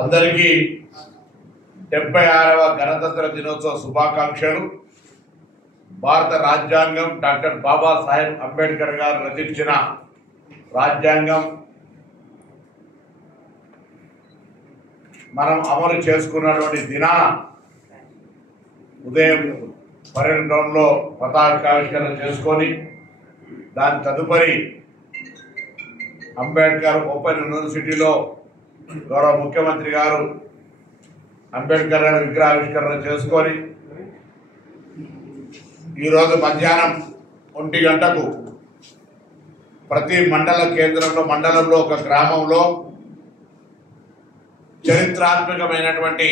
అందరికీ 76వ గణతంత్ర దినోత్సవ శుభాకాంక్షలు. భారత రాజ్యాంగం డాక్టర్ బాబాసాహెబ్ అంబేద్కర్ గారు రచించిన రాజ్యాంగం మనం అమలు చేసుకున్నటువంటి దినాన ఉదయం పరేడ్ గ్రౌండ్లో పతాకావిష్కరణ చేసుకొని దాని తదుపరి అంబేద్కర్ ఓపెన్ యూనివర్సిటీలో గౌరవ ముఖ్యమంత్రి గారు అంబేద్కర్ గారి విగ్రహావిష్కరణ చేసుకొని ఈరోజు మధ్యాహ్నం 1 గంటకు ప్రతి మండల కేంద్రంలో మండలంలో ఒక గ్రామంలో చరిత్రాత్మకమైనటువంటి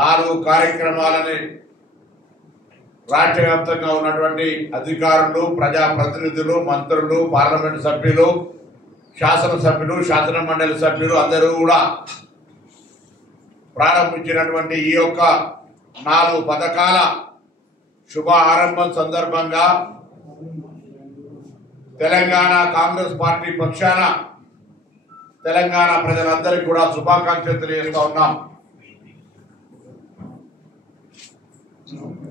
4 కార్యక్రమాలని రాష్ట్ర వ్యాప్తంగా ఉన్నటువంటి అధికారులు, ప్రజాప్రతినిధులు, మంత్రులు, పార్లమెంటు సభ్యులు, శాసనసభ్యులు, శాసన మండలి సభ్యులు అందరూ కూడా ప్రారంభించినటువంటి ఈ యొక్క 4 పథకాల శుభ ఆరంభం సందర్భంగా తెలంగాణ కాంగ్రెస్ పార్టీ పక్షాన తెలంగాణ ప్రజలందరికీ కూడా శుభాకాంక్షలు తెలియజేస్తా ఉన్నాం.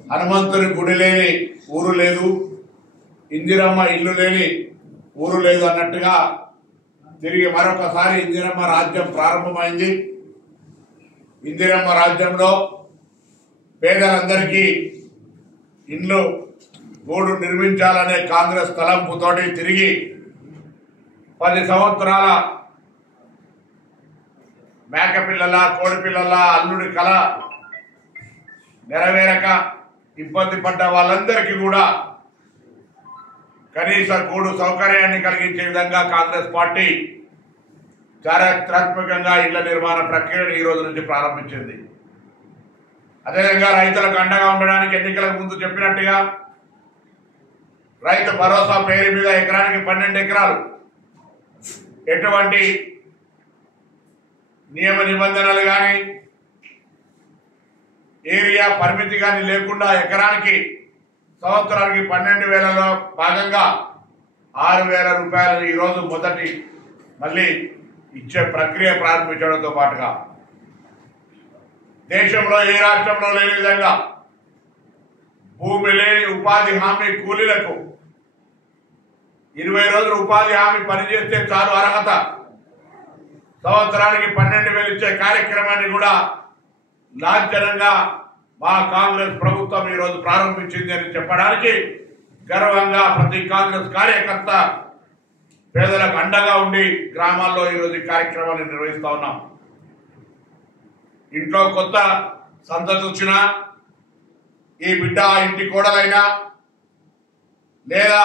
హనుమంతుని గుడి లేని ఊరు లేదు, ఇందిరమ్మ ఇల్లు లేని ఊరు లేదు అన్నట్టుగా తిరిగి మరొకసారి ఇందిరమ్మ రాజ్యం ప్రారంభమైంది. ఇందిరమ్మ రాజ్యంలో పేదలందరికీ ఇల్లు గూడు నిర్మించాలనే కాంగ్రెస్ తలంపుతోటి తిరిగి 10 సంవత్సరాల మేకపిల్లల, కోడిపిల్లల, అల్లుడి కళ నెరవేరక ఇబ్బంది పడ్డ వాళ్ళందరికీ కూడా కనీస గూడు సౌకర్యాన్ని కలిగించే విధంగా కాంగ్రెస్ పార్టీ చారిత్రాత్మకంగా ఇళ్ల నిర్మాణ ప్రక్రియను ఈ రోజు నుంచి ప్రారంభించింది. అదేవిధంగా రైతులకు అండగా ఉండడానికి ఎన్నికలకు ముందు చెప్పినట్టుగా రైతు భరోసా పేరు మీద ఎకరానికి 12 ఎకరాలు ఎటువంటి నియమ నిబంధనలు కానీ ఏరియా పరిమితి కానీ లేకుండా ఎకరానికి సంవత్సరానికి 12,000లో భాగంగా 6,000 రూపాయలు ఈరోజు మొదటి మళ్ళీ ఇచ్చే ప్రక్రియ ప్రారంభించడంతో పాటుగా దేశంలో ఏ రాష్ట్రంలో లేని విధంగా భూమి లేని ఉపాధి హామీ కూలీలకు 20 రోజులు ఉపాధి హామీ పనిచేస్తే చాలు అర్హత, సంవత్సరానికి 12,000 ఇచ్చే కార్యక్రమాన్ని కూడా లాంఛనంగా మా కాంగ్రెస్ ప్రభుత్వం ఈరోజు ప్రారంభించింది అని చెప్పడానికి గర్వంగా ప్రతి కాంగ్రెస్ కార్యకర్త పేదలకు అండగా ఉండి గ్రామాల్లో ఈరోజు ఈ కార్యక్రమాన్ని నిర్వహిస్తా ఉన్నాం. ఇంట్లో కొత్త సంతతి వచ్చినా, ఈ బిడ్డ ఇంటి కోడలైనా, లేదా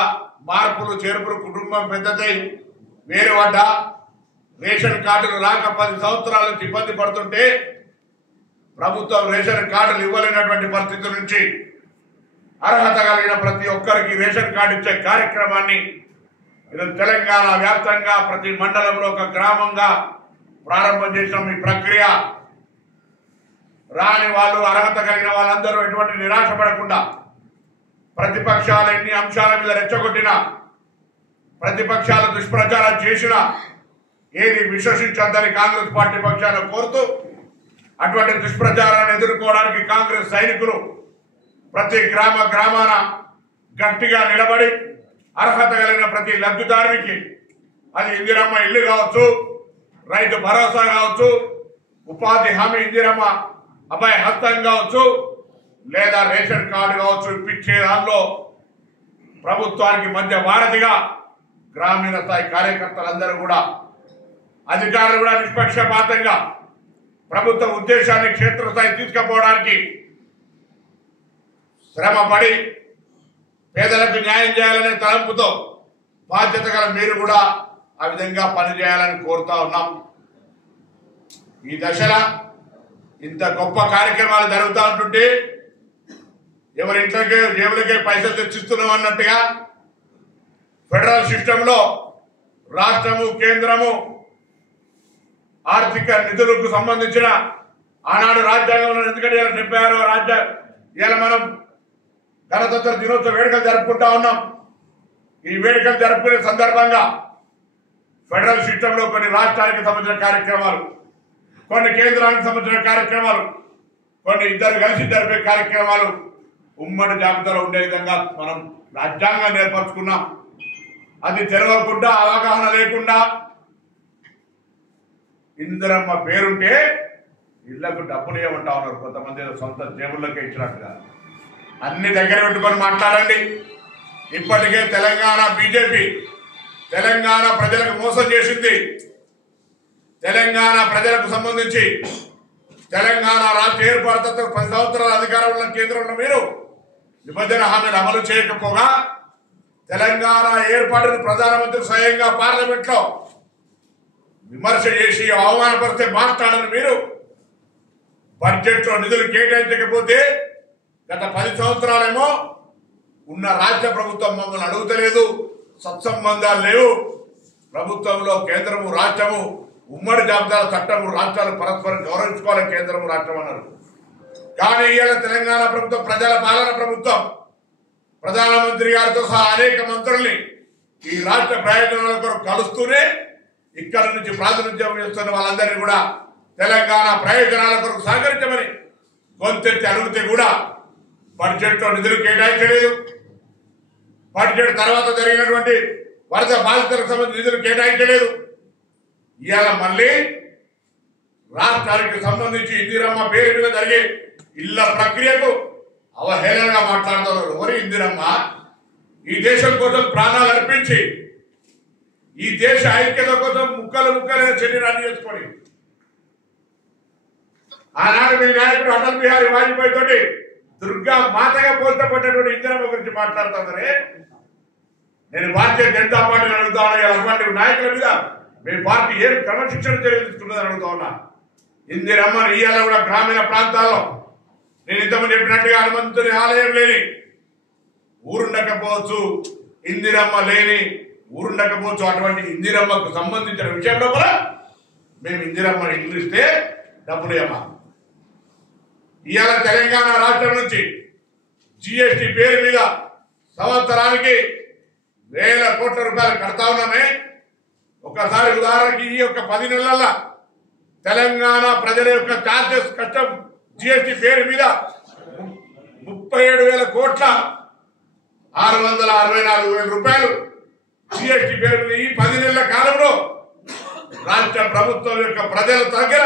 మార్పులు చేర్పులు కుటుంబం పెద్దదై వేరు పడ్డ రేషన్ కార్డులు రాక 10 సంవత్సరాల నుంచి ఇబ్బంది పడుతుంటే ప్రభుత్వం రేషన్ కార్డులు ఇవ్వలేనటువంటి పరిస్థితి నుంచి అర్హత కలిగిన ప్రతి ఒక్కరికి రేషన్ కార్డు ఇచ్చే కార్యక్రమాన్ని ఈరోజు తెలంగాణ వ్యాప్తంగా ప్రతి మండలంలో ఒక గ్రామంగా ప్రారంభం చేసిన ఈ ప్రక్రియ రాని వాళ్ళు, అర్హత కలిగిన వాళ్ళందరూ ఎటువంటి నిరాశ పడకుండా ప్రతిపక్షాలు ఎన్ని అంశాల మీద రెచ్చగొట్టినా, ప్రతిపక్షాలు దుష్ప్రచారం చేసినా ఏది విశ్వసించొద్దని కాంగ్రెస్ పార్టీ పక్షాన్ని కోరుతూ అటువంటి దుష్ప్రచారాన్ని ఎదుర్కోవడానికి కాంగ్రెస్ సైనికులు ప్రతి గ్రామాన గట్టిగా నిలబడి అర్హత కలిగిన ప్రతి లబ్ధిదారునికి, అది ఇందిరమ్మ ఇల్లు కావచ్చు, రైతు భరోసా కావచ్చు, ఉపాధి హామీ ఇందిరమ్మ అభయ హస్తం కావచ్చు, లేదా రేషన్ కార్డు కావచ్చు, ఇప్పించే దానిలో ప్రభుత్వానికి మధ్య వారధిగా గ్రామీణ స్థాయి కార్యకర్తలందరూ కూడా, అధికారులు కూడా నిష్పక్షపాతంగా ప్రభుత్వ ఉద్దేశాన్ని క్షేత్రస్థాయి తీసుకుపోవడానికి శ్రమపడి పేదలకు న్యాయం చేయాలనే తలంపుతో బాధ్యత గల మీరు కూడా ఆ విధంగా పనిచేయాలని కోరుతా ఉన్నాం. ఈ దశలో ఇంత గొప్ప కార్యక్రమాలు జరుగుతూ ఉంటుంటే ఎవరింట్లోకే జేబులకే పైసలు తెచ్చిస్తున్నాం అన్నట్టుగా ఫెడరల్ సిస్టంలో రాష్ట్రము, కేంద్రము ఆర్థిక నిధులకు సంబంధించిన ఆనాడు రాజ్యాంగంలో ఎందుకంటే 76వ ఇలా మనం గణతంత్ర దినోత్సవ వేడుకలు జరుపుకుంటా ఉన్నాం. ఈ వేడుకలు జరుపుకునే సందర్భంగా ఫెడరల్ సిస్టంలో కొన్ని రాష్ట్రానికి సంబంధించిన కార్యక్రమాలు, కొన్ని కేంద్రానికి సంబంధించిన కార్యక్రమాలు, కొన్ని ఇద్దరు కలిసి జరిపే కార్యక్రమాలు ఉమ్మడి జాబితాలో ఉండే విధంగా మనం రాజ్యాంగాన్ని ఏర్పరచుకున్నాం. అది తెలవకుండా, అవగాహన లేకుండా ఇందిరమ్మ పేరుంటే ఇళ్లకు డబ్బులు ఏమంటా ఉన్నారు. కొంతమంది సొంత జేబుల్లోకి ఇచ్చినట్టుగా అన్ని దగ్గర పెట్టుకొని మాట్లాడండి. ఇప్పటికే తెలంగాణ బీజేపీ తెలంగాణ ప్రజలకు మోసం చేసింది. తెలంగాణ ప్రజలకు సంబంధించి తెలంగాణ రాష్ట్ర ఏర్పాటుతో 10 సంవత్సరాల అధికారంలో కేంద్రంలో మీరు విభజన హామీలు అమలు చేయకపోగా తెలంగాణ ఏర్పాటును ప్రధానమంత్రి స్వయంగా పార్లమెంట్ లో విమర్శ చేసి అవమానపరిస్తే మాట్లాడని మీరు బడ్జెట్ లో నిధులు కేటాయించకపోతే గత 10 సంవత్సరాలేమో ఉన్న రాష్ట్ర ప్రభుత్వం మమ్మల్ని అడుగుతలేదు, సత్సంబంధాలు లేవు, ప్రభుత్వంలో కేంద్రము రాష్ట్రము ఉమ్మడి జాబితాల చట్టము రాష్ట్రాలు పరస్పరం గౌరవించుకోవాలి కేంద్రము రాష్ట్రం అన్నారు. కానీ ఇవాళ తెలంగాణ ప్రభుత్వం ప్రజల పాలన ప్రభుత్వం, ప్రధానమంత్రి గారితో సహా అనేక మంత్రుల్ని ఈ రాష్ట్ర ప్రయోజనాల కొరకు కలుస్తూనే ఇక్కడ నుంచి ప్రాతినిధ్యం చేస్తున్న వాళ్ళందరినీ కూడా తెలంగాణ ప్రయోజనాల కొరకు సహకరించమని గొంతెత్తి అడిగితే కూడా బడ్జెట్ లో నిధులు కేటాయించలేదు. బడ్జెట్ తర్వాత జరిగినటువంటి వరద బాధితులకు సంబంధించి నిధులు కేటాయించలేదు. ఇవాళ మళ్ళీ రాష్ట్రానికి సంబంధించి ఇందిరమ్మ పేరు మీద జరిగే ఇళ్ల ప్రక్రియకు అవహేళనగా మాట్లాడుతున్నారు. ఎవరు ఇందిరమ్మ? ఈ దేశం కోసం ప్రాణాలు అర్పించి ఈ దేశ ఐక్యత కోసం ముక్కలు ముక్కలైన శరీరాన్ని చేసుకొని ఆనాడు మీ నాయకుడు అటల్ బిహారీ వాజ్పేయి తోటి దుర్గా మాతగా పోల్చబడ్డటువంటి ఇందిరమ్మ గురించి మాట్లాడుతున్నారే. నేను భారతీయ జనతా పార్టీని అడుగుతా ఉన్నా, అటువంటి నాయకుల మీద మీ పార్టీ ఏం క్రమశిక్షణ చర్యలు తీసుకున్నదని అడుగుతా ఉన్నా. ఇందిరమ్మను ఇయ్యాల కూడా గ్రామీణ ప్రాంతాల్లో నేను ఇంతమంది చెప్పినట్టుగా హనుమంతుని ఆలయం లేని ఊరుండకపోవచ్చు, ఇందిరమ్మ లేని ఊరుండకపోవచ్చు. అటువంటి ఇందిరమ్మకు సంబంధించిన విషయంలో కూడా మేము ఇందిరమ్మని ఇస్తే డబ్బులు ఏమా. ఇవాళ తెలంగాణ రాష్ట్రం నుంచి జిఎస్టి పేరు మీద సంవత్సరానికి 1000 కోట్ల రూపాయలు కడతా ఉన్నామే. ఒకసారి ఉదాహరణకి ఈ యొక్క 10 నెలల తెలంగాణ ప్రజల యొక్క చార్జెస్ కష్టం జిఎస్టి పేరు మీద 37,000 కోట్ల 664,000 రూపాయలు జిఎస్టి పేరు మీద ఈ 10 నెలల కాలంలో రాష్ట్ర ప్రభుత్వం యొక్క ప్రజల దగ్గర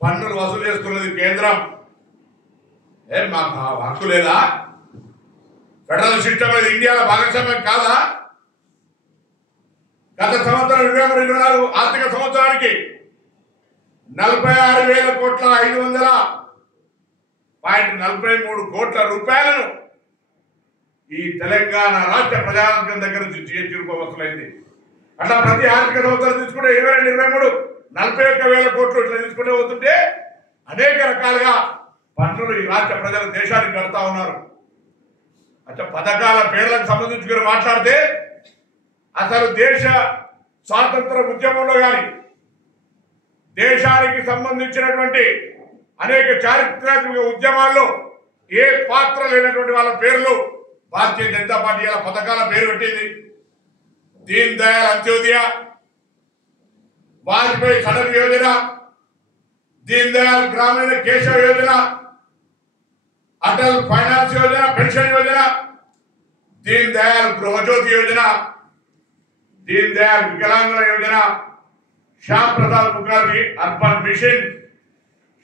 పన్నులు వసూలు చేసుకున్నది కేంద్రం. మాకు హక్కు లేదా? ఫెడరల్ సిస్టమ్ అనేది ఇండియాలో భాగస్వామ్యం కాదా? గత సంవత్సరం 23-24 ఆర్థిక సంవత్సరానికి 46,000 కోట్ల 500.43 కోట్ల రూపాయలను ఈ తెలంగాణ రాష్ట్ర ప్రజానికం దగ్గర నుంచి జిఎస్టీ రూపం వసూలైంది. అట్లా ప్రతి ఆర్థిక సంవత్సరం తీసుకుంటే 22-23 41,000 కోట్లు ఇట్లా తీసుకుంటే పోతుంటే అనేక రకాలుగా పన్నులు ఈ రాష్ట్ర ప్రజలు దేశానికి కడతా ఉన్నారు. అంటే పథకాల పేర్లకు సంబంధించుకుని మాట్లాడితే అసలు దేశ స్వాతంత్ర ఉద్యమంలో కానీ దేశానికి సంబంధించినటువంటి అనేక చారిత్రాత్మక ఉద్యమాల్లో ఏ పాత్ర లేనటువంటి వాళ్ళ పేర్లు భారతీయ జనతా పార్టీ ఇలా పథకాల పేరు పెట్టింది. దీన్ దయాళ్ అంత్యోదయ, వాజ్పేయి సడన్ యోజన, దీన్ దయాళ్ గ్రామీణ కేశవ యోజన, అటల్ ఫైనాన్స్ యోజన, పెన్షన్ యోజన, దీన్ దయాళ్ గృహజ్యోతి యోజన, దీన్ దయాళ్ వికలాంగుల Yojana, Shyam Prasad Mukherjee urban mission,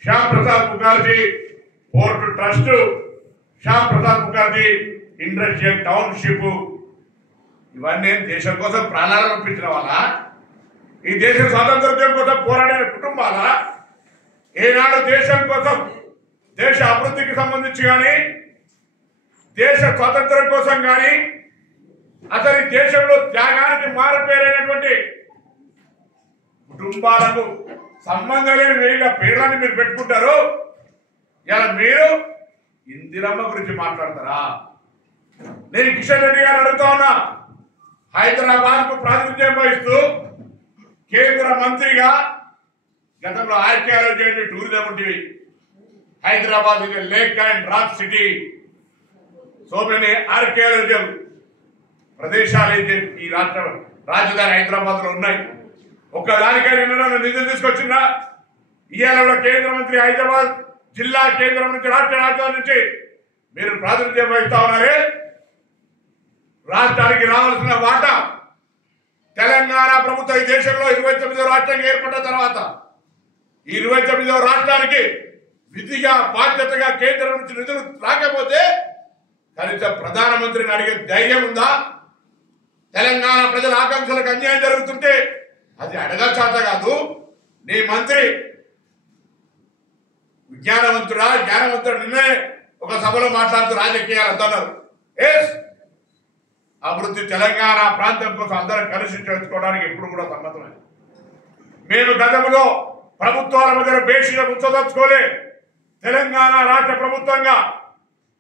Shyam Prasad Mukherjee port trust, Shyam Prasad Mukherjee industrial township. ఇవన్నీ దేశం కోసం ప్రాణాలు అర్పించిన వాళ్ళ, ఈ దేశ స్వాతంత్ర్యం కోసం పోరాడిన కుటుంబాల, ఏనాడు దేశం కోసం దేశ అభివృద్ధికి సంబంధించి కానీ దేశ స్వాతంత్రం కోసం కానీ అసలు ఈ దేశంలో త్యాగానికి మారుపేరైనటువంటి కుటుంబాలకు సంబంధం లేని వేల పేర్లని మీరు పెట్టుకుంటారు. ఇలా మీరు ఇందిరమ్మ గురించి మాట్లాడతారా? నేను కిషన్ రెడ్డి గారు అడుగుతా ఉన్నా. హైదరాబాద్ కు ప్రాతినిధ్యం వహిస్తూ కేంద్ర మంత్రిగా గతంలో ఆర్కియాలజీ అండ్ టూరిజం ఉంటుంది. Hyderabad is a lake and rock city. So many archaeological ప్రదేశాలు అయితే ఈ రాష్ట్ర రాజధాని హైదరాబాద్ లో ఉన్నాయి. ఒక్కదానికైనా నిధులు తీసుకొచ్చిందా? ఇవాళ కేంద్ర మంత్రి హైదరాబాద్ జిల్లా కేంద్రం నుంచి రాష్ట్ర రాజధాని నుంచి మీరు ప్రాతినిధ్యం వహిస్తా ఉన్నారే, రాష్ట్రానికి రావాల్సిన వాటా తెలంగాణ ప్రభుత్వం ఈ దేశంలో 29వ రాష్ట్రంగా ఏర్పడిన తర్వాత 29వ రాష్ట్రానికి విధిగా బాధ్యతగా కేంద్రం నుంచి నిధులు రాకపోతే కనీసం ప్రధానమంత్రిని అడిగే ధైర్యం ఉందా? తెలంగాణ ప్రజల ఆకాంక్షలకు అన్యాయం జరుగుతుంటే అది అడగా చేత కాదు. నీ మంత్రి జ్ఞానవంతుడు నిన్నే ఒక సభలో మాట్లాడుతూ రాజకీయాలు అంటున్నారు. అభివృద్ధి తెలంగాణ ప్రాంతం కోసం అందరం కలిసి చేసుకోవడానికి ఎప్పుడు కూడా సమ్మతమే. మేము గతంలో ప్రభుత్వాల మధ్య బేషిగా ముచ్చదలుచుకోలే. తెలంగాణ రాష్ట్ర ప్రభుత్వంగా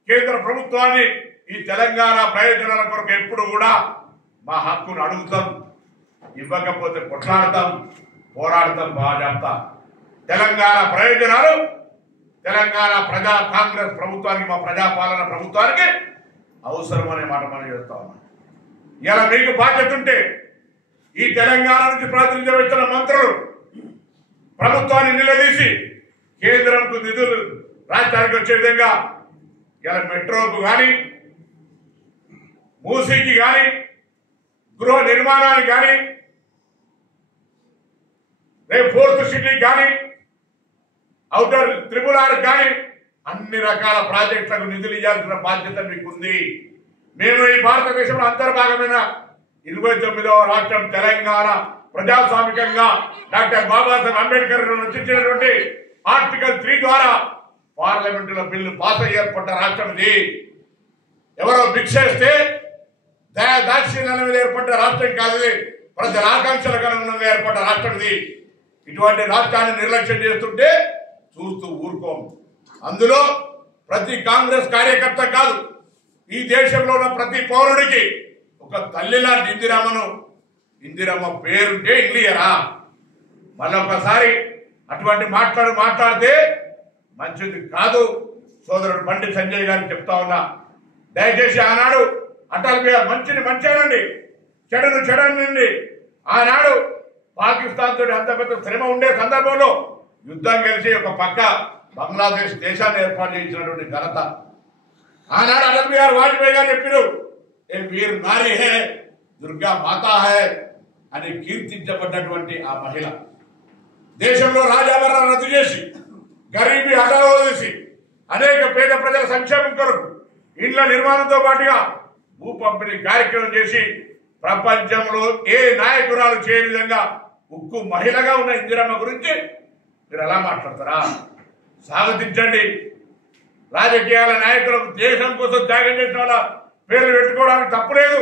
కేంద్ర ప్రభుత్వాన్ని ఈ తెలంగాణ ప్రయోజనాల కొరకు ఎప్పుడు కూడా మా హక్కును అడుగుతాం, ఇవ్వకపోతే కొట్లాడతాం, పోరాడతాం. బాగా చెప్తా. తెలంగాణ ప్రయోజనాలు తెలంగాణ కాంగ్రెస్ ప్రభుత్వానికి, మా ప్రజాపాలన ప్రభుత్వానికి అవసరం అనే మాట మనం చేస్తా ఉన్నాం. ఇలా మీకు బాధ్యత ఉంటే ఈ తెలంగాణ నుంచి ప్రాతినిధ్యం వహిస్తున్న మంత్రులు ప్రభుత్వాన్ని నిలదీసి కేంద్రంకు నిధులు రాష్ట్రానికి వచ్చే విధంగా ఇలా మెట్రోకు కానీ, మూసీకి కానీ, గృహ నిర్మాణానికి కానీ, రేపు 4th సిటీకి కానీ, ఔటర్ త్రిపురాలకు కానీ అన్ని రకాల ప్రాజెక్టులకు నిధులు ఇవ్వాల్సిన బాధ్యత మీకుంది. మేము ఈ భారతదేశంలో అంతర్భాగమైన 29వ రాష్ట్రం తెలంగాణ ప్రజాస్వామికంగా డాక్టర్ బాబాసాహెబ్ అంబేద్కర్ రచించినటువంటి ఆర్టికల్ 3 ద్వారా పార్లమెంటులో బిల్లు పాస్ అయ్యి ఏర్పడ్డ రాష్ట్రం ఇది. ఎవరో భిక్షేస్తే దాక్షిణ్యాల మీద ఏర్పడ్డ రాష్ట్రం కాదు ఇది. ప్రజల ఆకాంక్షలకు అనుగుణంగా ఏర్పడ్డ రాష్ట్రం ఇది. ఇటువంటి రాష్ట్రాన్ని నిర్లక్ష్యం చేస్తుంటే చూస్తూ ఊరుకోం. అందులో ప్రతి కాంగ్రెస్ కార్యకర్త కాదు, ఈ దేశంలో ఉన్న ప్రతి పౌరుడికి ఒక తల్లి లాంటి ఇందిరమ్మ పేరుంటే ఇల్లియరా? మళ్ళొకసారి అటువంటి మాట్లాడితే మంచిది కాదు. సోదరుడు బండి సంజయ్ గారికి చెప్తా ఉన్నా, దయచేసి ఆనాడు అటల్ బిహారీ మంచినండి, చెడనండి. ఆనాడు పాకిస్తాన్ తోటి అంత పెద్ద శ్రమ ఉండే సందర్భంలో యుద్ధం కలిసి ఒక పక్క బంగ్లాదేశ్ దేశాన్ని ఏర్పాటు చేయించినటువంటి ఘనత ఆనాడు అటల్ బిహారీ వాజ్పేయి గారు చెప్పారు, ఏ వీర్ నారీ హే, దుర్గా మాతా హే అని కీర్తించబడ్డటువంటి ఆ మహిళ దేశంలో రాజాభరణ రద్దు చేసి, గరీబీ హఠాలో చేసి, అనేక పేద ప్రజల సంక్షేమం కొరకు ఇండ్ల నిర్మాణంతో పాటుగా భూ పంపిణీ కార్యక్రమం చేసి ప్రపంచంలో ఏ నాయకురాలు చేయని విధంగా ఉక్కు మహిళగా ఉన్న ఇందిరమ్మ గురించి మీరు ఎలా మాట్లాడతారా? స్వాగతించండి. రాజకీయాల నాయకులకు దేశం కోసం త్యాగం చేసిన వాళ్ళ పేర్లు పెట్టుకోవడానికి తప్పులేదు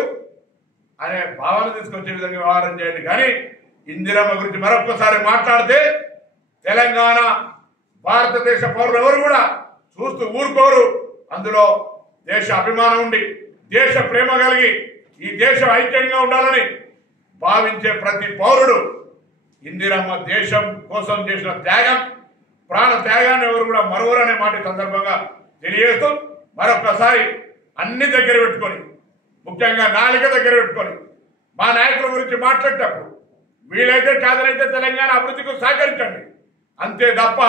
అనే భావన తీసుకొచ్చే విధంగా వ్యవహారం చేయండి. కానీ ఇందిరమ్మ గురించి మరొకసారి మాట్లాడితే తెలంగాణ భారతదేశ పౌరులు ఎవరు కూడా చూస్తూ ఊరుకోరు. అందులో దేశ అభిమానం ఉండి, దేశ ప్రేమ కలిగి, ఈ దేశం ఐక్యంగా ఉండాలని భావించే ప్రతి పౌరుడు ఇందిరమ్మ దేశం కోసం చేసిన త్యాగం, ప్రాణ త్యాగాన్ని ఎవరు కూడా మరువరనే మాట సందర్భంగా తెలియజేస్తూ మరొకసారి అన్ని దగ్గర పెట్టుకొని, ముఖ్యంగా నాలుక దగ్గర పెట్టుకొని మా నాయకుల గురించి మాట్లాడేటప్పుడు వీలైతే కాదనైతే తెలంగాణ అభివృద్ధికి సహకరించండి. అంతే తప్ప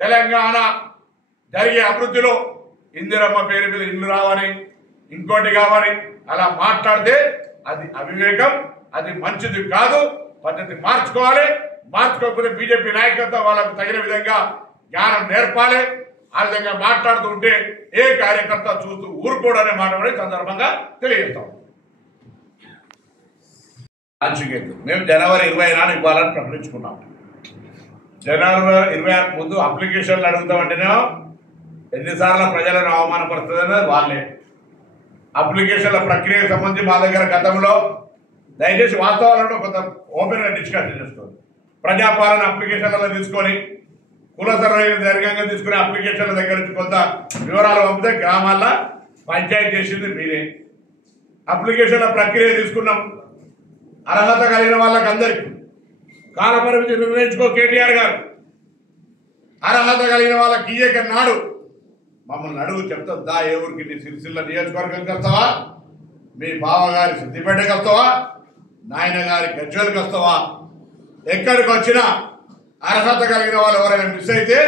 తెలంగాణ జరిగే అభివృద్ధిలో ఇందిరమ్మ పేరు మీద ఇల్లు రావాలి, ఇంకోటి కావాలి అలా మాట్లాడితే అది అవివేకం, అది మంచిది కాదు. పద్ధతి మార్చుకోవాలి. మార్చుకోకపోతే బీజేపీ నాయకత్వం వాళ్ళకు తగిన విధంగా జ్ఞానం నేర్పాలి. ఆ విధంగా మాట్లాడుతూ ఉంటే ఏ కార్యకర్త చూస్తూ ఊరుకోడనే మాట సందర్భంగా తెలియజేస్తాం. మేము జనవరి 24 ఇవ్వాలని ప్రకటించుకున్నాం. జనవరి 26 ముందు అప్లికేషన్లు అడుగుతామంటేనే ఎన్నిసార్లు ప్రజలను అవమానపడుతుందనే వాళ్ళే. అప్లికేషన్ల ప్రక్రియకు సంబంధించి మా దగ్గర గతంలో దయచేసి వాస్తవాలను కొంత ఓపెన్గా డిస్కషన్ చేస్తుంది. ప్రజాపాలన అప్లికేషన్లలో తీసుకొని కుల సర్వే దీర్ఘంగా తీసుకునే అప్లికేషన్ల దగ్గర నుంచి కొంత వివరాలు పంపితే గ్రామాల్లో పంచాయతీ చేసింది మీరే. అప్లికేషన్ల ప్రక్రియ తీసుకున్నాం. అర్హత కలిగిన వాళ్ళకి అందరికీ కాలపరిమితి నిర్ణయించుకో కేటీఆర్ గారు. అర్హత కలిగిన వాళ్ళకి ఇయ్యక నాడు మమ్మల్ని అడుగు చెప్తా, దా ఏ ఊరికి నీ సిరిసిల్ల నియోజకవర్గంకి వస్తావా, మీ బావగారి సిద్దిపేటకి వస్తావా, నాయన గారి గజ్వేల్కి వస్తావా, ఎక్కడికి వచ్చినా అర్హత కలిగిన వాళ్ళు ఎవరైనా మిస్ అయితే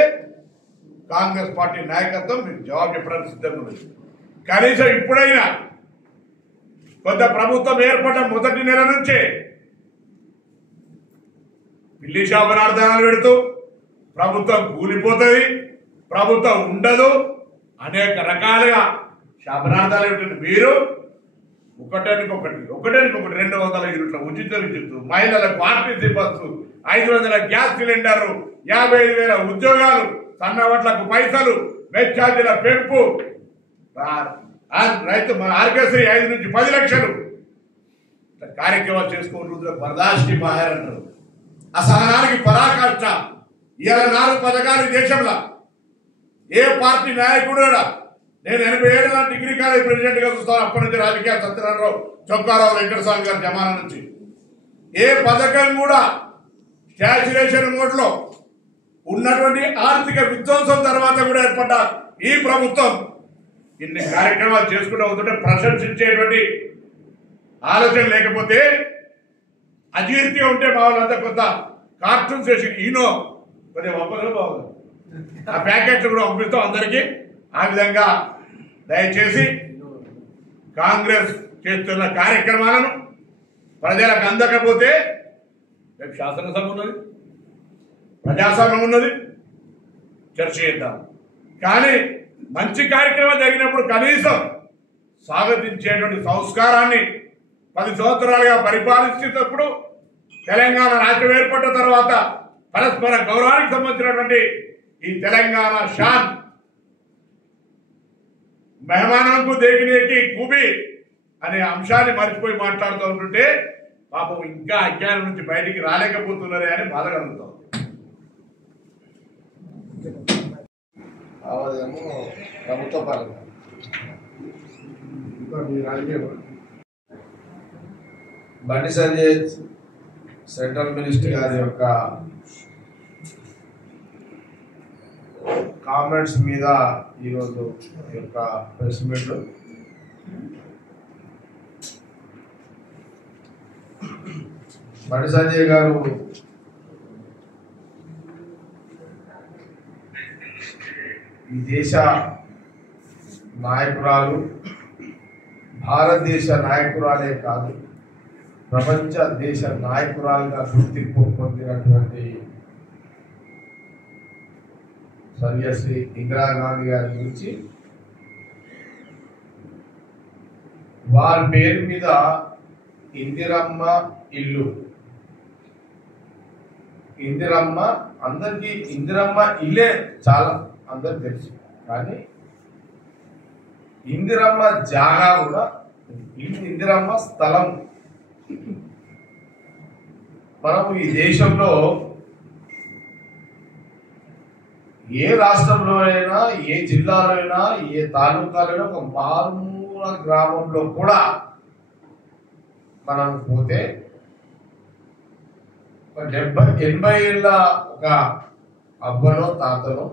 కాంగ్రెస్ పార్టీ నాయకత్వం మీకు జవాబు చెప్పడానికి సిద్ధంగా ఉంది. కనీసం ఇప్పుడైనా కొత్త ప్రభుత్వం ఏర్పడ్డ మొదటి నెల నుంచే పిల్లి శాపనార్థాలు పెడుతూ ప్రభుత్వం కూలిపోతుంది, ప్రభుత్వం ఉండదు, అనేక రకాలుగా శాపనార్థాలు పెట్టిన మీరు ఒకటానికొకటి 200 యూనిట్ల ఉచిత విద్యుత్, మహిళలకు ఆర్టీసీ బస్సు, 500 గ్యాస్ సిలిండర్లు, 55,000 ఉద్యోగాలు, సన్నవట్లకు పైసలు, మెచ్చార్జీల పెంపు, రైతు ఆరోగ్యశ్రీ 5 నుంచి 10 లక్షలు కార్యక్రమాలు చేసుకుంటూ బర్దాష్టి మాయర్ అంటారు. అసహనానికి పరాకాష్ట. ఇవాళ 4 పథకాలు దేశంలో ఏ పార్టీ నాయకుడు నేను 87 నా డిగ్రీ కాలేజ్ ప్రెసిడెంట్ గా చూస్తాను. అప్పటి నుంచి రాజకీయ సత్యనారాయణరావు, చొక్కారావు, వెంకటస్వామి గారి జమానా నుంచి ఏ పథకం కూడా స్టాచ్యురేషన్ మోడ్ లో ఉన్నటువంటి ఆర్థిక విధ్వంసం తర్వాత కూడా ఏర్పడ్డ ఈ ప్రభుత్వం ఇన్ని కార్యక్రమాలు చేసుకుంటూ అవుతుంటే ప్రశంసించేటువంటి ఆలోచన లేకపోతే అజీర్తిగా ఉంటే మా వాళ్ళంతా కొంత కార్టూన్స్ చేసి ఈనో కొద్దిగా పంపడం బాగుంది. ఆ ప్యాకెట్లు కూడా పంపిస్తాం అందరికీ. ఆ విధంగా దయచేసి కాంగ్రెస్ చేస్తున్న కార్యక్రమాలను ప్రజలకు అందకపోతే రేపు శాసనసభ ఉన్నది, ప్రజాస్వామ్యం ఉన్నది, చర్చ చేద్దాం. కానీ మంచి కార్యక్రమం జరిగినప్పుడు కనీసం స్వాగతించేటువంటి సంస్కారాన్ని 10 సంవత్సరాలుగా పరిపాలిస్తున్నప్పుడు తెలంగాణ రాష్ట్రం ఏర్పడిన తర్వాత పరస్పర గౌరవానికి సంబంధించినటువంటి ఈ తెలంగాణ షాన్ మెహమానంకు దేగినేకి కూబి అనే అంశాన్ని మర్చిపోయి మాట్లాడుతూ ఉంటుంటే పాపం ఇంకా అజ్ఞానం నుంచి బయటికి రాలేకపోతున్నారే అని బాధ కలుగుతాం. ప్రభుత్వ పాలన బండి సంజయ్ సెంట్రల్ మినిస్టర్ గారి యొక్క కామెంట్స్ మీద ఈరోజు యొక్క ప్రెస్ మీట్ బండి సంజయ్ గారు ఈ దేశ నాయకురాలు, భారతదేశ నాయకురాలే కాదు ప్రపంచ దేశ నాయకురాలుగా గుర్తింపు పొందినటువంటి స్వర్గశ్రీ ఇందిరాగాంధీ గారి గురించి వారి పేరు మీద ఇందిరమ్మ ఇల్లు, ఇందిరమ్మ అందరికీ ఇందిరమ్మ ఇల్లే చాలా అందరికి తెలుసు, కానీ ఇందిరమ్మ జాగా కూడా ఇందిరమ్మ స్థలం. మనము ఈ దేశంలో ఏ రాష్ట్రంలో అయినా, ఏ జిల్లాలో అయినా, ఏ తాలూకాలో ఒక మారుమూల గ్రామంలో కూడా మనం పోతే 70-80 ఏళ్ళ ఒక అవ్వనో తాతనో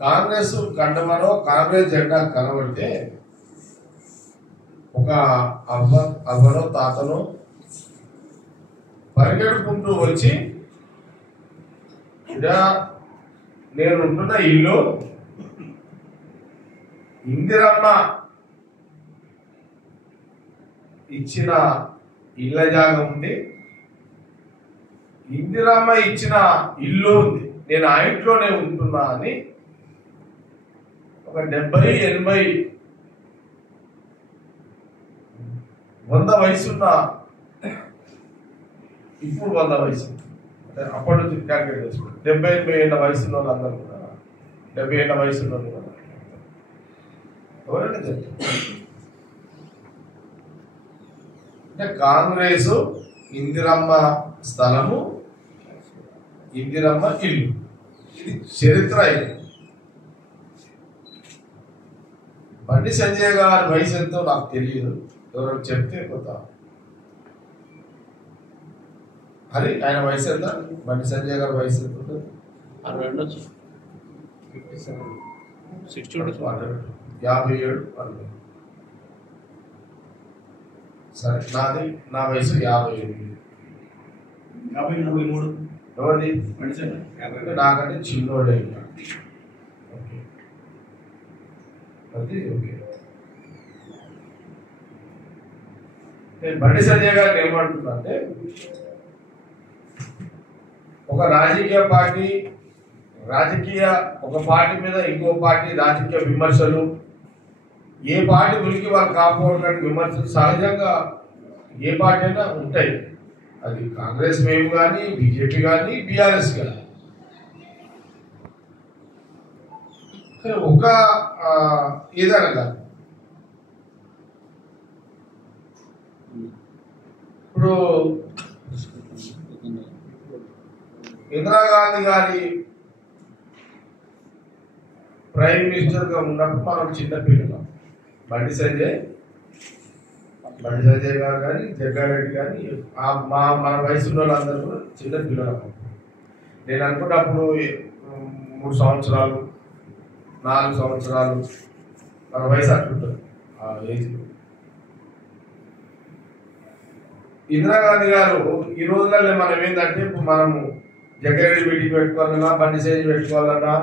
కాంగ్రెస్ కండమనో కాంగ్రెస్ జెండా కనబడితే ఒక అవ్వనో తాతనో పరిగెడుకుంటూ వచ్చి నేను ఉంటున్న ఇల్లు ఇందిరమ్మ ఇచ్చిన ఇళ్ళ జాగా ఉంది, ఇందిరమ్మ ఇచ్చిన ఇల్లు ఉంది, నేను ఆ ఇంట్లోనే ఉంటున్నా అని ఒక 70-80 100 వయసున్న, ఇప్పుడు 100 వయసు అంటే అప్పటి నుంచి క్యాల్కులేట్ చేసుకోండి, 70-80 ఏళ్ళ వయసున్న వాళ్ళు అందరూ కూడా 70 ఏళ్ళ వయసున్న వాళ్ళు కూడా ఎవరైనా చెప్తారు. అంటే కాంగ్రెస్ ఇందిరమ్మ స్థలము, ఇందిరమ్మ ఇల్లు, ఇది చరిత్ర. ఇది బండి సంజయ్ గారి వయసు ఎంతో నాకు తెలియదు, ఎవరైనా చెప్తే పోతా. అది ఆయన వయసు ఎంత? బండి సంజయ్ గారి వయసు ఎంత ఉంటుంది? 57. సరే, నా వయసు 57. ఎవరిది నాకంటే చిన్నోడే ఓకే అది ఓకే. నేను బండి సంజయ్ గారికి ఏమంటున్నా అంటే ఒక రాజకీయ పార్టీ ఒక పార్టీ మీద ఇంకో పార్టీ రాజకీయ విమర్శలు ఏ పార్టీ గురికి వాళ్ళు కాపాడినట్టు విమర్శలు సహజంగా ఏ పార్టీ అయినా ఉంటాయి. అది కాంగ్రెస్ మేము కానీ బీజేపీ కానీ బీఆర్ఎస్ కానీ ఒక ఏదైనా కాదు. ఇప్పుడు ఇందిరాగాంధీ గారి ప్రైమ్ మినిస్టర్ గా ఉన్నప్పుడు మనం చిన్న పిల్లలం. బండి సంజయ్ గారు కానీ జగ్గారెడ్డి కానీ మన వయసు వాళ్ళందరూ కూడా చిన్న పిల్లలు. నేను అనుకున్నప్పుడు 3 సంవత్సరాలు 4 సంవత్సరాలు మన వయసు అంటుంటారు ఆ ఏజ్లో. ఇందిరాగాంధీ గారు ఈ రోజులలో మనం ఏంటంటే ఇప్పుడు మనము జగ్గారెడ్డి మీటింగ్ పెట్టుకోవాలన్నా బండి సంజయ్ పెట్టుకోవాలన్నా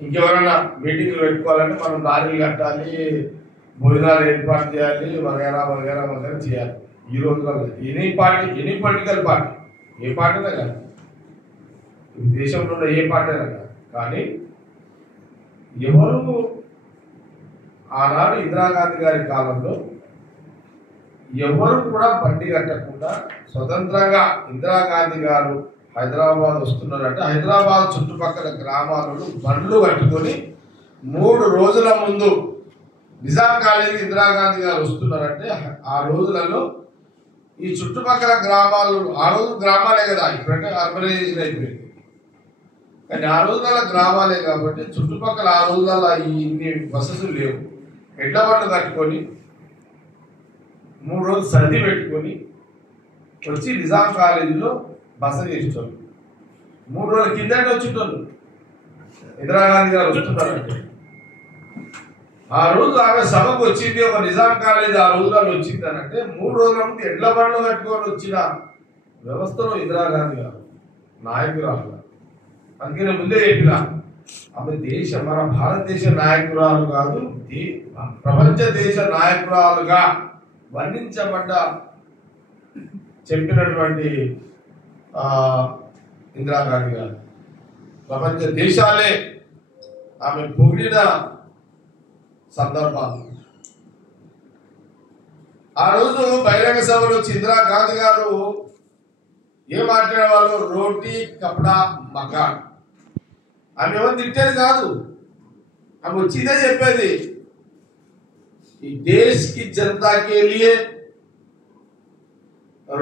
ఇంకెవరైనా మీటింగ్లు పెట్టుకోవాలంటే మనం దారులు కట్టాలి, భోజనాలు ఏర్పాటు చేయాలి, వగేరా వగేరా వగేరా చేయాలి. ఈ రోజుల్లో ఎనీ పొలిటికల్ పార్టీ ఏ పార్టీనే కాదు, దేశంలో ఉన్న ఏ పార్టీ అయినా కాదు. కానీ ఎవరు ఆనాడు ఇందిరాగాంధీ గారి కాలంలో ఎవరు కూడా బండి కట్టకుండా స్వతంత్రంగా ఇందిరాగాంధీ గారు హైదరాబాద్ వస్తున్నారంటే హైదరాబాద్ చుట్టుపక్కల గ్రామాలలో బండ్లు కట్టుకొని 3 రోజుల ముందు నిజాం కాలేజీకి ఇందిరాగాంధీ గారు వస్తున్నారంటే ఆ రోజులలో ఈ చుట్టుపక్కల గ్రామాలు ఆ రోజు గ్రామాలే కదా, ఇప్పుడంటే అర్బనైజేషన్ అయిపోయింది. కానీ ఆ రోజులలో గ్రామాలే కాబట్టి చుట్టుపక్కల ఆ రోజులలో ఇన్ని వసతులు లేవు. ఎడ్ల బండ్లు కట్టుకొని 3 రోజులు సర్ది పెట్టుకొని వచ్చి నిజాం కాలేజీలో బస చేసేటోళ్ళు. 3 రోజుల కిందటే వచ్చేటోళ్ళు ఇందిరాగాంధీ గారు వస్తున్నారంటే. ఆ రోజు ఆమె సభకు వచ్చింది, ఒక నిజాం కాలేజీ ఆ రోజులలో వచ్చింది అని అంటే 3 రోజుల ముందు ఎడ్ల బండ్లు కట్టుకొని వచ్చిన వ్యవస్థలో ఇందిరాగాంధీ గారు నాయకురాలు. అందుకనే ముందే చెప్పిన ఆమె మన భారతదేశ నాయకురాలు కాదు, ప్రపంచ దేశ నాయకురాలుగా వర్ణించబడ్డ చెప్పినటువంటి ఇందిరాగాంధీ గారు ప్రపంచ దేశాలే ఆమె పొగిడిన సందర్భాలు. ఆ రోజు బహిరంగ సభలో వచ్చి ఇందిరాగాంధీ గారు ఏం మాట్లాడేవాళ్ళు, రోటీ కపడా మకాన్. ఆమె ఎవరు తిట్టేది కాదు, ఆమె వచ్చిందే చెప్పేది ఈ దేశ్ కి जनता के लिए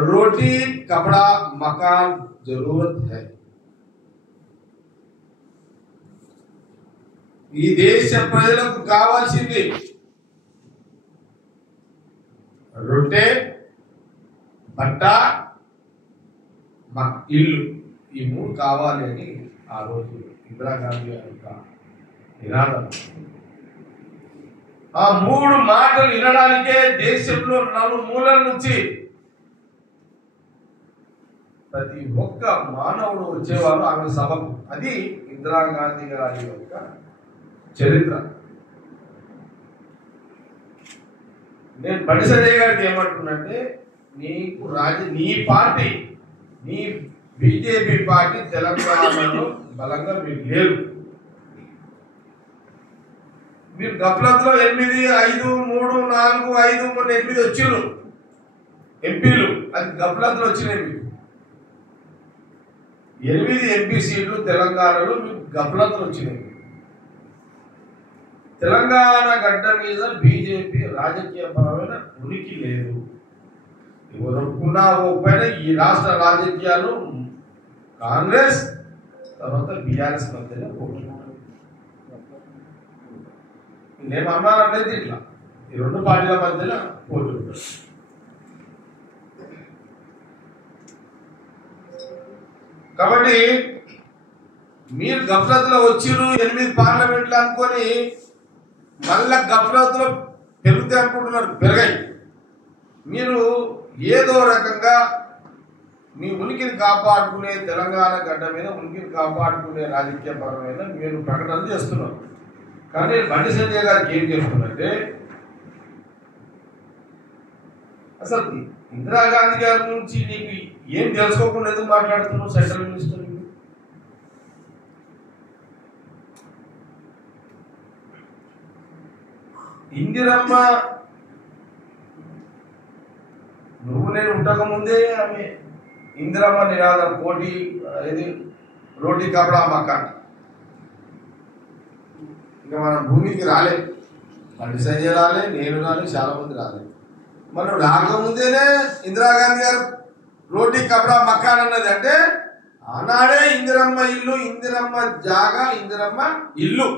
रोटी कपड़ा मकान जरूरत है. ఈ దేశ ప్రజలకు కావాల్సింది రొట్టె, బట్ట, ఇల్లు, ఈ 3 కావాలి అని ఆ రోజు ఇందిరాగాంధీ యొక్క నినాదం. ఆ 3 మాటలు వినడానికే దేశంలో 4 మూలల నుంచి ప్రతి ఒక్క మానవుడు వచ్చేవారు ఆమె సభకు. అది ఇందిరాగాంధీ గారి యొక్క చరిత్ర. నేను బండి సంజయ్ గారికి ఏమంటున్నంటే నీ పార్టీ నీ బీజేపీ పార్టీ తెలంగాణలో బలంగా మీరు లేరు. మీరు గఫ్లత్లో 8, 5, 3, 4, 5 మొన్న 8 వచ్చారు ఎంపీలు. అది గఫ్లత్లో వచ్చినాయి. మీకు 8 ఎంపీ సీట్లు తెలంగాణలో మీకు గఫ్లత్లో వచ్చినాయి. తెలంగాణ గడ్డ మీద బీజేపీ రాజకీయ పరమైన ఉనికి లేదు. ఎవరుకున్నా ఒప్పుకున్నా ఈ రాష్ట్ర రాజకీయాలు కాంగ్రెస్ తర్వాత బీఆర్ఎస్ మధ్యలో నేను అన్నాను లేదు, ఇట్లా ఈ 2 పార్టీల మధ్యలో పోటీ. కాబట్టి మీరు గఫ్లత్లో వచ్చిరు 8 పార్లమెంట్లు అనుకొని మళ్ళా గఫ్లత్లో పెరుగుతాయి అనుకుంటున్నారు. పెరగాయి. మీరు ఏదో రకంగా మీ ఉనికిని కాపాడుకునే తెలంగాణ గడ్డ మీద ఉనికిని కాపాడుకునే రాజకీయపరమైన మీరు ప్రకటనలు చేస్తున్నారు. కానీ బండి సంజయ్ గారికి ఏం చేస్తున్నారంటే, అసలు ఇందిరాగాంధీ గారి నుంచి నీకు ఏం తెలుసుకోకుండా ఎందుకు మాట్లాడుతున్నావు? సెంట్రల్ మినిస్టర్ ఇందిరమ్మ నువ్వు నేను ఉండక ముందే ఆమె ఇందిరమ్మ నిరాదం కోటి ఇది రోటీ కపడా మకాన్ ఇంకా మనం భూమికి రాలేదు. బండి సంజయ్ రాలే, నేను రాలే, చాలా మంది రాలేదు. మనం రాకముందేనే ఇందిరాగాంధీ గారు రోటీ కపడా మకాన్ అన్నది. అంటే ఆనాడే ఇందిరమ్మ ఇల్లు, ఇందిరమ్మ జాగా, ఇందిరమ్మ ఇల్లు.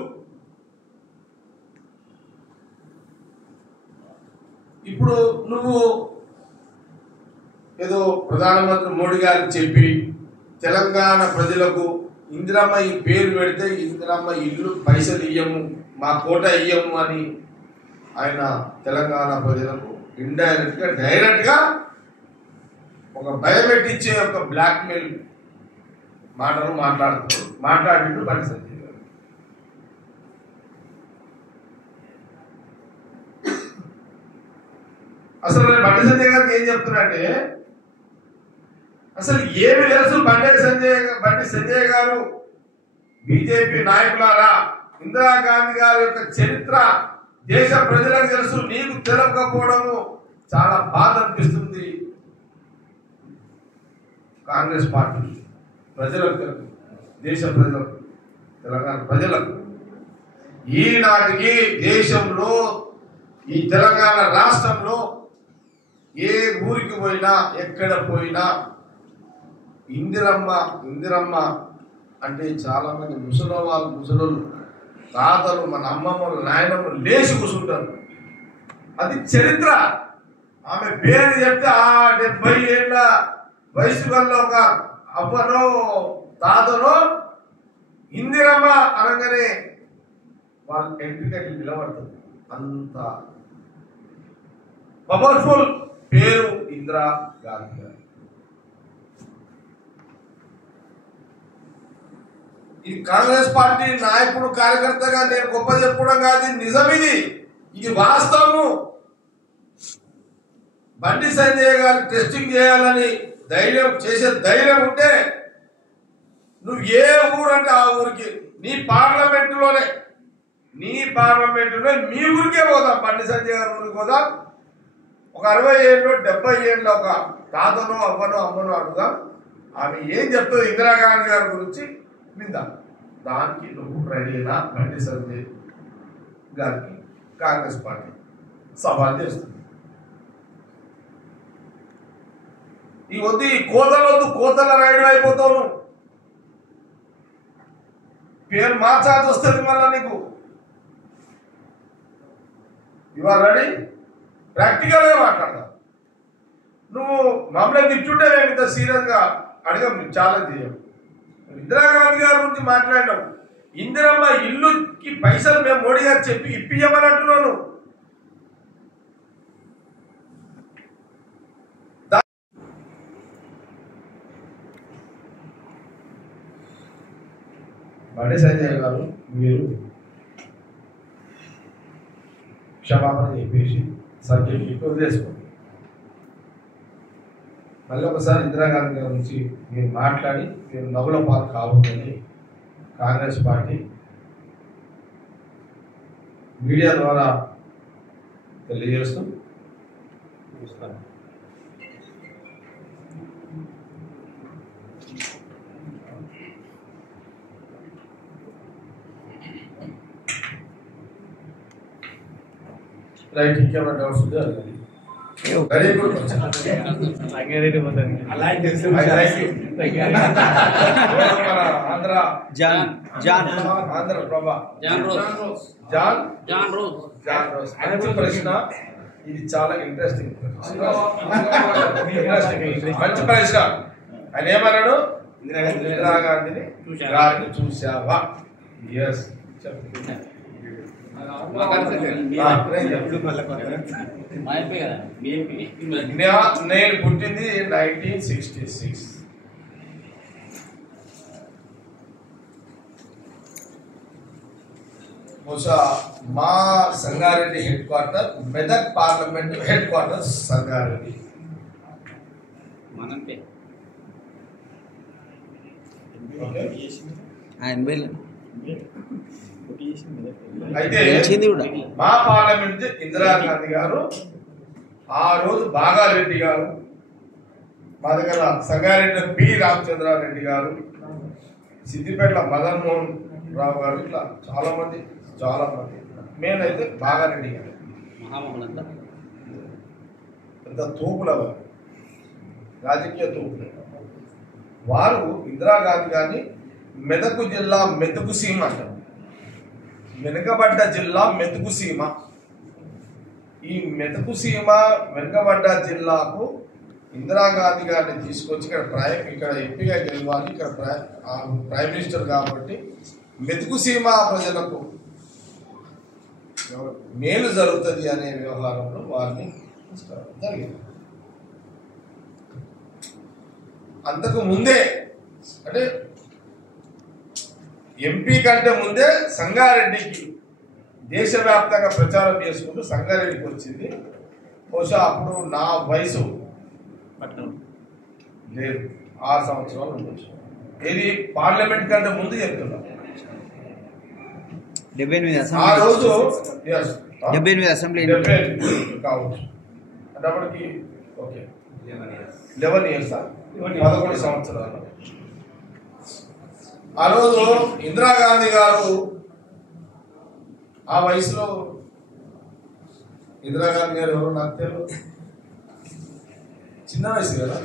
ఇప్పుడు నువ్వు ఏదో ప్రధానమంత్రి మోడీ గారికి చెప్పి తెలంగాణ ప్రజలకు ఇందిరమ్మ ఈ పేరు పెడితే ఇందిరమ్మ ఇల్లు పైసలు ఇయ్యము, మా కోట ఇయ్యము అని ఆయన తెలంగాణ ప్రజలకు ఇండైరెక్ట్ గా డైరెక్ట్ గా ఒక భయపెట్టించే ఒక బ్లాక్మెయిల్ మాటలు మాట్లాడినట్టు బండి సంజయ్ గారు. అసలు బండి సంజయ్ గారికి ఏం చెప్తున్నట్టే, అసలు ఏమి తెలుసు బండి సంజయ్ గారు బీజేపీ నాయకులారా, ఇందిరాగాంధీ గారి యొక్క చరిత్ర దేశ ప్రజలకు తెలుసు, నీకు తెలవకపోవడము చాలా బాధ అనిపిస్తుంది. కాంగ్రెస్ పార్టీ ప్రజలకు తెలుసు, దేశ ప్రజలకు, తెలంగాణ ప్రజలకు ఈనాటికి దేశంలో ఈ తెలంగాణ రాష్ట్రంలో ఏ ఊరికి పోయినా ఎక్కడ పోయినా ఇందిరమ్మ అంటే చాలా మంది ముసలోళ్ళు తాతలు, మన అమ్మమ్మలు, నాయనమ్మలు లేచి కూర్చుంటారు. అది చరిత్ర. ఆమె పేరు చెప్తే ఆ 70 ఏళ్ళ వయసు వల్ల ఒక అవ్వనో తాతనో ఇందిరమ్మ అనగానే వాళ్ళ ఎంట్రికట్లు నిలబడుతుంది. అంత పవర్ఫుల్ పేరు ఇందిరా గాంధీ గారు. ఇది కాంగ్రెస్ పార్టీ నాయకుడు కార్యకర్తగా నేను గొప్ప చెప్పుకోవడం కాదు, నిజం. ఇది వాస్తవము. బండి సంజయ్ గారు టెస్టింగ్ చేయాలని చేసే ధైర్యం ఉంటే నువ్వు ఏ ఊరు అంటే ఆ ఊరికి, నీ పార్లమెంటులోనే మీ ఊరికే పోదాం. బండి సంజయ్ గారి ఊరికి పోదాం. ఒక 60 ఏళ్ళు 70 ఏళ్ళ ఒక తాతనో అవ్వనో అమ్మనో అడుగుదాం. ఆమె ఏం చెప్తుంది ఇందిరాగాంధీ గారి గురించి విందాం. దానికి నువ్వు రెడీనా? బండి సంజయ్ గారికి కాంగ్రెస్ పార్టీ సవాల్ చేస్తుంది. ఈ వద్దు, ఈ కోతల రైడ్ అయిపోతావు. పేరు మార్చాల్సి వస్తుంది మళ్ళా నీకు. ఇవాళ రెడీ? ప్రాక్టికల్ గా మాట్లాడదాం. నువ్వు మమ్మల్ని తిట్టుంటే మేము ఇంత సీరియస్ గా అడగం, ఛాలెంజ్ చేయం. ఇందిరాగాంధీ గారి గురించి మాట్లాడినాం. ఇందిరమ్మ ఇల్లుకి పైసలు మేము మోడీ గారు చెప్పి ఇప్పియమని అంటున్నాను. బండి సంజయ్ గారు మీరు క్షమాపణ చెప్పేసి సబ్జెక్ట్ వదిలేసుకోండి. మళ్ళీ ఒకసారి ఇందిరాగాంధీ గారి గురించి మీరు మాట్లాడి మీరు నవ్వుల పాలు కావద్దని కాంగ్రెస్ పార్టీ మీడియా ద్వారా తెలియజేస్తూ రైట్. ఇంకేమైనా డౌట్స్ ఉంటే అడగండి. Very good. ఆంధ్ర ప్రభా జాన్ రోజ్ మంచి ప్రశ్న. ఇది చాలా ఇంట్రెస్టింగ్ మంచి ప్రశ్న. ఆయన ఏమన్నాడు? ఇందిరాగాంధీని గారిని చూసావా? ఎస్. నేను పుట్టింది 1966. బహుశా మా Sangareddy head quarter, Medak parliament head quarter Sangareddy. అయితే మా పార్లమెంట్ ఇందిరాగాంధీ గారు, ఆ రోజు బాగారెడ్డి గారు, మా దగ్గర సంగారెడ్డి పి రామచంద్రారెడ్డి గారు, సిద్దిపేట మదన్ మోహన్ రావు గారు, ఇట్లా చాలా మంది మేమైతే బాగారెడ్డి గారు పెద్ద తోపుల రాజకీయ తోపులు. వారు ఇందిరాగాంధీ గారిని మెదకు జిల్లా మెతుకు సీమ అంటారు. వెనుకబడ్డ జిల్లా మెతుకు సీమ. ఈ మెతుకు సీమ వెనుకబడ్డ జిల్లాకు ఇందిరాగాంధీ గారిని తీసుకొచ్చి ఇక్కడ ఎంపీగా గెలవాలి, ఇక్కడ ప్రైమ్ మినిస్టర్ కాబట్టి మెతుకు సీమ ప్రజలకు మేలు జరుగుతుంది అనే వ్యవహారంలో వారిని జరిగింది. అంతకు ముందే అంటే ఎంపీ కంటే ముందే సంగారెడ్డికి దేశవ్యాప్తంగా ప్రచారం చేసుకుంటూ సంగారెడ్డికి వచ్చింది. బహుశా అప్పుడు నా వయసు లేదు, 6 సంవత్సరాలు ఉండొచ్చు. ఇది పార్లమెంట్ కంటే ముందు చెప్తున్నా. ఆ రోజు 78 అసెంబ్లీ కావచ్చు. అంటే అప్పటికి ఓకే 11 ఇయర్స్ 11 సంవత్సరాలు. ఆ రోజు ఇందిరాగాంధీ గారు ఆ వయసులో, ఇందిరాగాంధీ గారు ఎవరో నాకు తెలియదు, చిన్న వయసు కదా,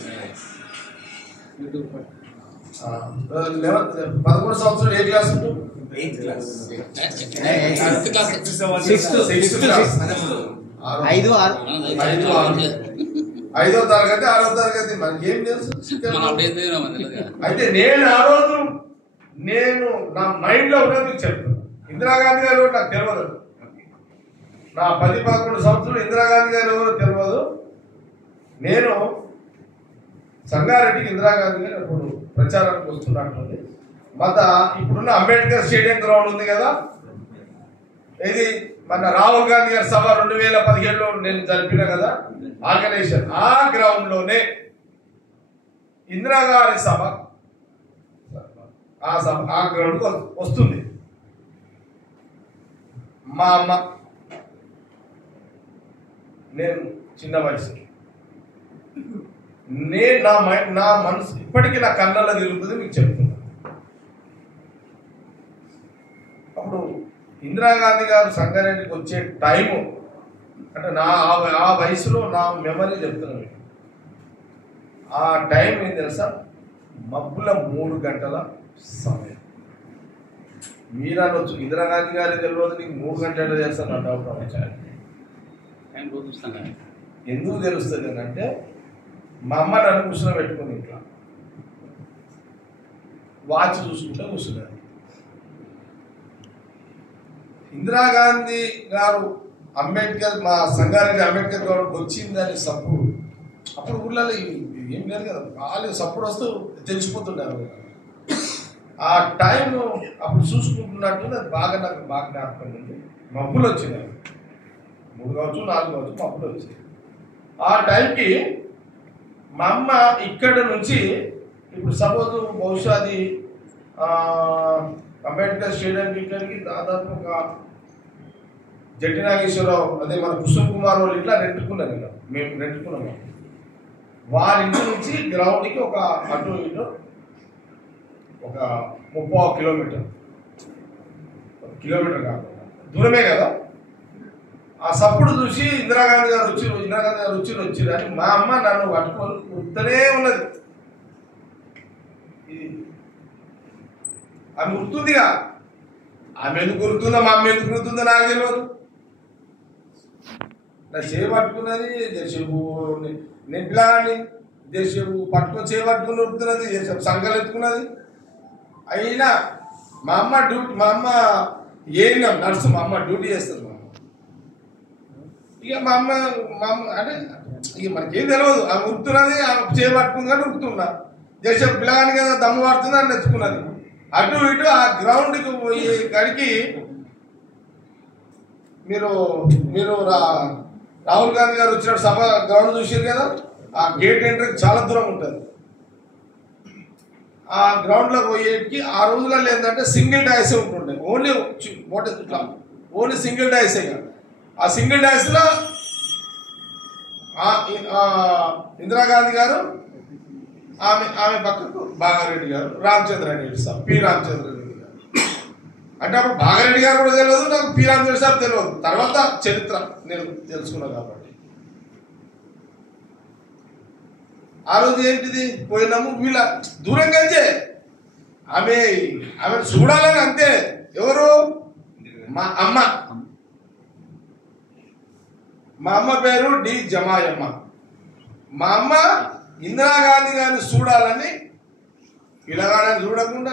11 సంవత్సరాలు. ఏ క్లాస్ ఉంటుంది? 8th class. 5వ తరగతి 6వ తరగతి మనకేం తెలుసు. అయితే నేను నా మైండ్ లో ఉన్నది చెప్తాను. ఇందిరాగాంధీ గారు నాకు తెలియదు. నా 10-11 సంవత్సరాలు ఇందిరాగాంధీ గారు ఎవరో తెలియదు. నేను సంగారెడ్డికి ఇందిరాగాంధీ గారు అప్పుడు ప్రచారానికి వస్తున్నట్టుంది. ఇప్పుడున్న అంబేద్కర్ స్టేడియం గ్రౌండ్ ఉంది కదా, ఇది మన రాహుల్ గాంధీ గారి సభ 2017లో నేను జరిపిన కదా ఆర్గనైజేషన్, ఆ గ్రౌండ్ లోనే ఇందిరాగాంధీ సభ, ఆ గ్రౌండ్ వస్తుంది. మా అమ్మ, నేను చిన్న వయసు, నా మనసు ఇప్పటికీ నా కళ్ళల్లో తిరుగుతుంది. మీకు చెప్తున్నా, అప్పుడు ఇందిరాగాంధీ గారు సంగారెడ్డికి వచ్చే టైము అంటే ఆ వయసులో నా మెమరీ చెప్తున్నాను. ఆ టైం ఏం తెలుసా, మబ్బుల 3 గంటల సమయం. మీరు అనొచ్చు ఇందిరాగాంధీ గారి తెలియదు, నీకు 3 గంటలు చేస్తాను నా డౌట్. ఎందుకు తెలుస్తుంది అని అంటే, మా అమ్మ నన్ను కూర్చుని పెట్టుకుని ఇంట్లో వాచ్ చూసుకుంటే కూర్చున్నది. ఇందిరాగాంధీ గారు మా సంగారెడ్డి అంబేద్కర్ గౌరవకు వచ్చిందని సప్పుడు, అప్పుడు ఊళ్ళలో ఏం లేదు కదా, వాళ్ళు సప్పుడు వస్తూ తెలిసిపోతున్నారు. ఆ టైం అప్పుడు చూసుకుంటున్నట్టు అది నాకు బాగా జ్ఞాపకం ఉంది. మబ్బులు వచ్చినాయి, 3 కావచ్చు 4 కావచ్చు, మబ్బులు వచ్చాయి. ఆ టైంకి మా అమ్మ ఇక్కడ నుంచి ఇప్పుడు సపోజ్ బహుశా అది అంబేద్కర్ స్టేడియంకి ఇక్కడికి దాదాపు ఒక జట్టి నాగేశ్వరరావు, అదే మన కుసుమ్ కుమార్ వాళ్ళు ఇట్లా రెంటుకున్నారు. ఇలా మేము రెంటుకున్నాము. వారి ఇంటి నుంచి గ్రౌండ్కి ఒక అటు ఇటు ఒక 30 కిలోమీటర్ కాకుండా దూరమే కదా. ఆ సప్పుడు చూసి ఇందిరాగాంధీ గారు వచ్చి అని మా అమ్మ నన్ను పట్టుకొని గుర్తనే ఉన్నది. ఆమె గుర్తుందిగా, ఆమె ఎందుకు గుర్తుందో మా అమ్మ ఎందుకు గుర్తుందో నాకు తెలియదు. నా చేయి పట్టుకున్నది దేశపు, నేను పిల్లగాన్ని దేశపు పట్టుకొని చేయి పట్టుకుని ఉడుతున్నది, దేశపు సంకలు ఎత్తుకున్నది. అయినా మా అమ్మ నర్సు, మా అమ్మ డ్యూటీ చేస్తుంది. ఇక మా అమ్మ అంటే ఇక మనకేం తెలియదు, ఆమె ఉడుతున్నది, ఆమె చేయి పట్టుకుంది కానీ ఉడుతున్నా, దేశపు పిల్లగాని కదా దమ్ము పడుతుంది అని నెచ్చుకున్నది. అటు ఇటు ఆ గ్రౌండ్కి పోయి గడికి మీరు మీరు రాహుల్ గాంధీ గారు వచ్చిన సభ గ్రౌండ్ చూసారు కదా, ఆ గేట్ ఎంట్రీ చాలా దూరం ఉంటుంది. ఆ గ్రౌండ్లో పోయేటికి ఆ రోజులలో ఏంటంటే సింగిల్ డాయిస్ ఉంటుండే, ఓన్లీ సింగిల్ డాయిస్. ఆ సింగిల్ డాయిస్లో ఇందిరాగాంధీ గారు, ఆమె పక్కకు బాగారెడ్డి గారు, రామచంద్ర రెడ్డి సార్, పి రామచంద్ర రెడ్డి గారు. అంటే అప్పుడు బాగారెడ్డి గారు కూడా తెలియదు, నాకు పి రామచంద్ర సార్ తెలియదు. తర్వాత చరిత్ర నేను తెలుసుకున్నా కాబట్టి ఆ రోజు ఏంటిది పోయినాము, వీళ్ళ దూరంగా ఆమె చూడాలని అంతే. ఎవరు? మా అమ్మ పేరు డి జమాయమ్మ. మా అమ్మ ఇందిరాగాంధీ గారిని చూడాలని పిల్లగాడని చూడకుండా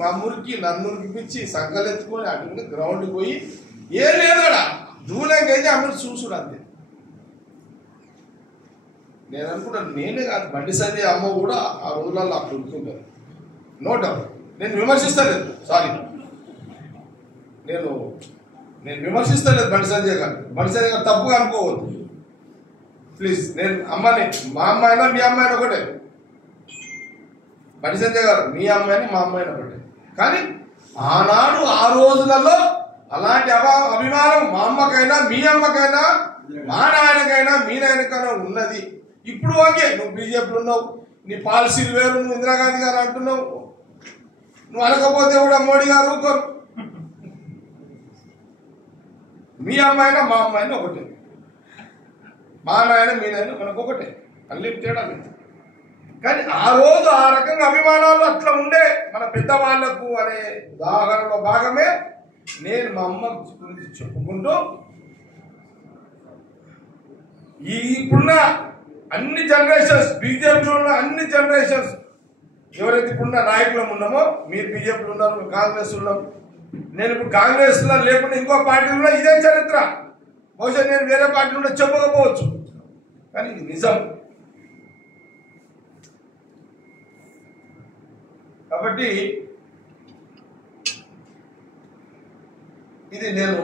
మా అమ్మూరికి నన్నురికి పిచ్చి సంకలెత్తుకొని అటు గ్రౌండ్కి పోయి ఏం లేదు అక్కడ దూరంగా అయితే ఆమెను చూసుడు అంతే. నేను అనుకుంటాను, నేనే కాదు బండి సంజయ్ అమ్మ కూడా ఆ రోజులలో అక్కడ ఉంటుంటారు. No doubt. నేను విమర్శిస్తలేదు, సారీ, నేను విమర్శిస్తలేదు బండి సంజయ్ గారు. బండి సంజయ్ గారు తప్పుగా అనుకోవద్దు ప్లీజ్. నేను అమ్మని, మా అమ్మ అయినా మీ అమ్మ అయినా ఒకటే. బండి సంజయ్ గారు మీ అమ్మాయిని మా అమ్మాయిని ఒకటే. కానీ ఆనాడు ఆ రోజులలో అలాంటి అభిమానం మా అమ్మకైనా మీ అమ్మకైనా మా నాయనకైనా మీ నాయనకైనా ఉన్నది. ఇప్పుడు ఓకే, నువ్వు బీజేపీలో ఉన్నావు, నీ పాలసీలు వేరు, నువ్వు ఇందిరాగాంధీ గారు అంటున్నావు, నువ్వు అనకపోతే కూడా మోడీ గారు ఊరుకోరు. మీ అమ్మాయినా మా అమ్మాయినా ఒకటే, మా నాయన మీ నాయన మనకు ఒకటే, అల్లి తేడా లేదు. కానీ ఆ రోజు ఆ రకంగా అభిమానాలు అట్లా ఉండే మన పెద్దవాళ్లకు అనే ఉదాహరణలో భాగమే నేను మా అమ్మ గురించి చెప్పుకుంటూ ఇప్పుడున్న అన్ని జనరేషన్స్, బీజేపీలో ఉన్న అన్ని జనరేషన్స్ ఎవరైతే ఇప్పుడున్న నాయకులం ఉన్నామో, మీరు బీజేపీలో ఉన్నారు, కాంగ్రెస్ ఉన్నాం, నేను ఇప్పుడు కాంగ్రెస్లో లేకుండా ఇంకో పార్టీలో ఇదే చరిత్ర. బహుశా నేను వేరే పార్టీలో చెప్పకపోవచ్చు, కానీ ఇది నిజం. కాబట్టి ఇది నేను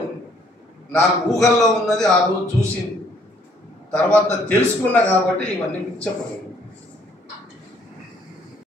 నాకు ఊహల్లో ఉన్నది, ఆ రోజు చూసి తర్వాత తెలుసుకున్నా కాబట్టి ఇవన్నీ మీకు చెప్పలేదు.